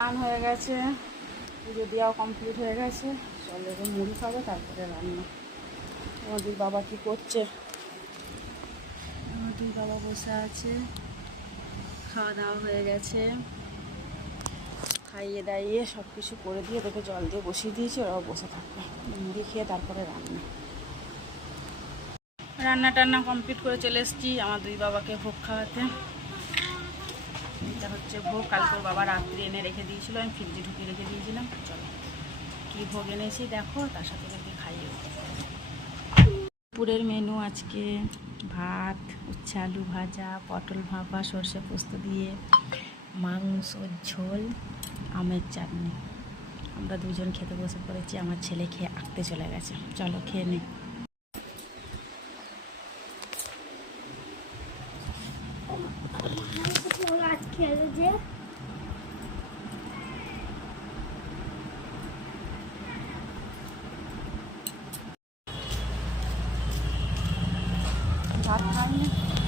Run হয়ে গেছে, পুজো দেওয়াও কমপ্লিট হয়ে গেছে। চলো এবার মুড়ি খাবো, তারপরে রান্না। আমাদের বাবা কি করছে? আমাদের বাবা বসে আছে, খাওয়া দাওয়া হয়ে গেছে, খাইয়ে দাইয়ে সব কিছু করে দিয়ে ওদেরকে জল দিয়ে বসিয়ে দিয়েছি, ওরাও বসে থাকবে। মুড়ি খেয়ে তারপরে রান্না টান্না কমপ্লিট করে চলে এসেছি আমার দুই বাবাকে ভোগ খাওয়াতে। এটা হচ্ছে ভোগ, কালকে বাবা রাত্রি এনে রেখে দিয়েছিল, আমি ফ্রিজে ঢুকিয়ে রেখে দিয়েছিলাম। চলো কী ভোগ এনেছি দেখো, তার সাথে ওদেরকে খাইয়ে। দুপুরের মেনু আজকে ভাত, উচ্ছে আলু ভাজা, পটল ভাপা, সর্ষে পোস্ত দিয়ে, মাংসর ঝোল, আমের চাটনি। আমরা দুজন খেতে বসে পড়েছি, আমার ছেলে খেয়ে আঁকতে চলে গেছে। চলো খেয়ে নে। ভাত খাই না।